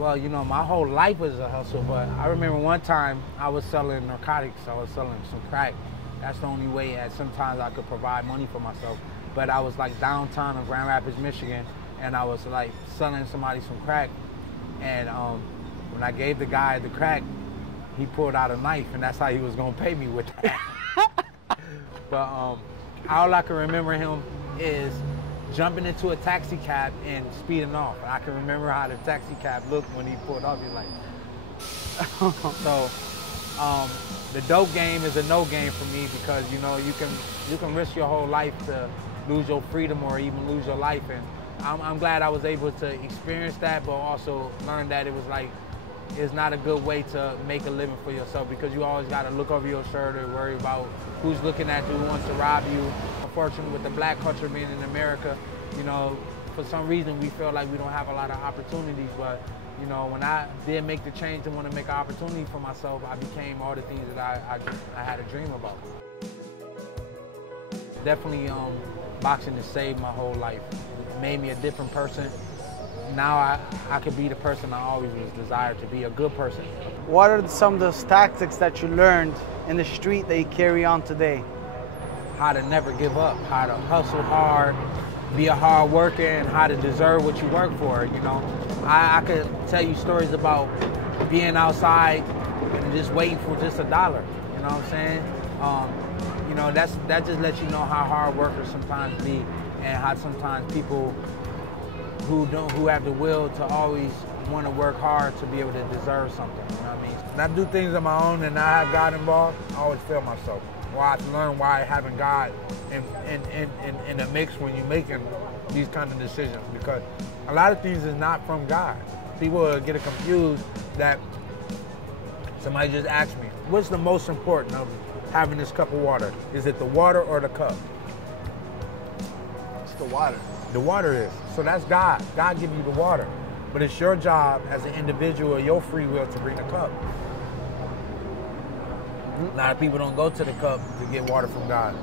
Well, you know, my whole life was a hustle, but I remember one time I was selling narcotics. I was selling some crack. That's the only way that sometimes I could provide money for myself. But I was like downtown in Grand Rapids, Michigan, and I was like selling somebody some crack. And when I gave the guy the crack, he pulled out a knife, and that's how he was gonna pay me with that. But all I can remember him is jumping into a taxi cab and speeding off. And I can remember how the taxi cab looked when he pulled off. He's like, so the dope game is a no game for me because, you know, you can risk your whole life to lose your freedom or even lose your life. And I'm glad I was able to experience that, but also learn that it was like, it's not a good way to make a living for yourself because you always got to look over your shoulder, worry about who's looking at you, who wants to rob you. Unfortunately, with the black culture being in America, you know, for some reason we feel like we don't have a lot of opportunities, but you know, when I did make the change and want to make an opportunity for myself, I became all the things that I had a dream about. Definitely boxing has saved my whole life. It made me a different person. Now I could be the person I always was desired to be, a good person. What are some of those tactics that you learned in the street that you carry on today? How to never give up, how to hustle hard, be a hard worker, and how to deserve what you work for, you know. I could tell you stories about being outside and just waiting for just $1, you know what I'm saying? You know, that just lets you know how hard workers sometimes be and how sometimes people who have the will to always want to work hard to be able to deserve something, you know what I mean? When I do things on my own and not have God involved, I always fail myself. Well, I have to learn why having God in the mix when you're making these kind of decisions, because a lot of things is not from God. People will get it confused that somebody just asked me, what's the most important of having this cup of water? Is it the water or the cup? It's the water. The water is. So that's God. God gives you the water. But it's your job as an individual, your free will to bring the cup. A lot of people don't go to the cup to get water from God.